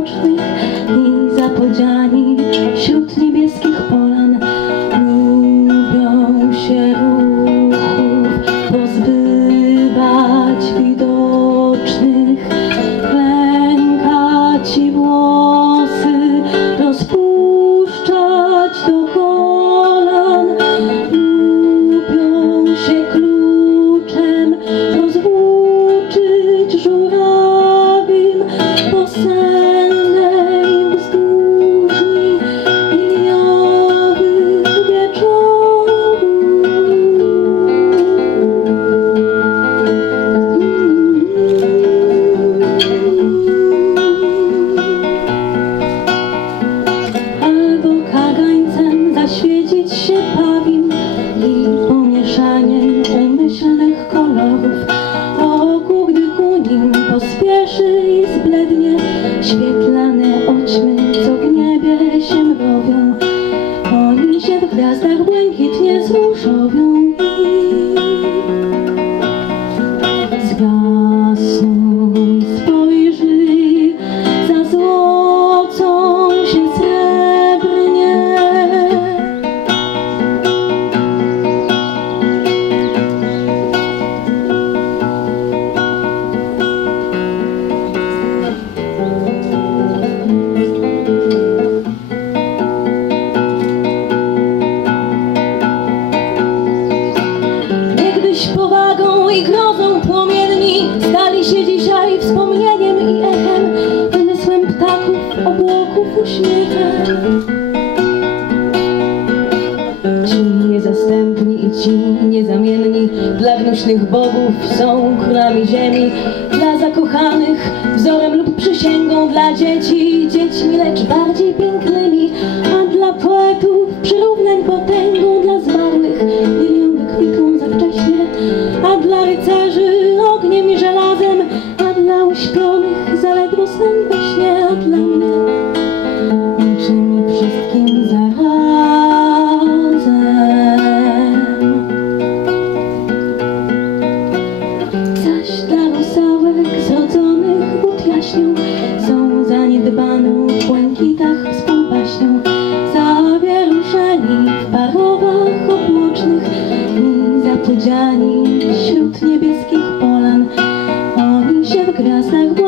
w parowach obrocznych i zapodziani wśród świetlane oćmy, co w niebie się mrowią. Oni się w gwiazdach błękitnie zróżowią płomienni stali się dzisiaj wspomnieniem i echem, wymysłem ptaków, obłoków, uśmiechem. Ci niezastępni i ci niezamienni dla gnuśnych bogów są królami ziemi, dla zakochanych wzorem lub przysięgą dla dzieci, dziećmi lecz bardziej pięknymi, a dla poetów przyrównań potęgą zaledwo sen we śnie, a dla mnie niczym wszystkim zarazem. Zaś dla rusałek zrodzonych wód jaśnią są zaniedbaną w błękitach współbaśnią. Zawieruszeni w parowach obłocznych i zapodziani wśród niebieskich polan. Oni się w gwiazdach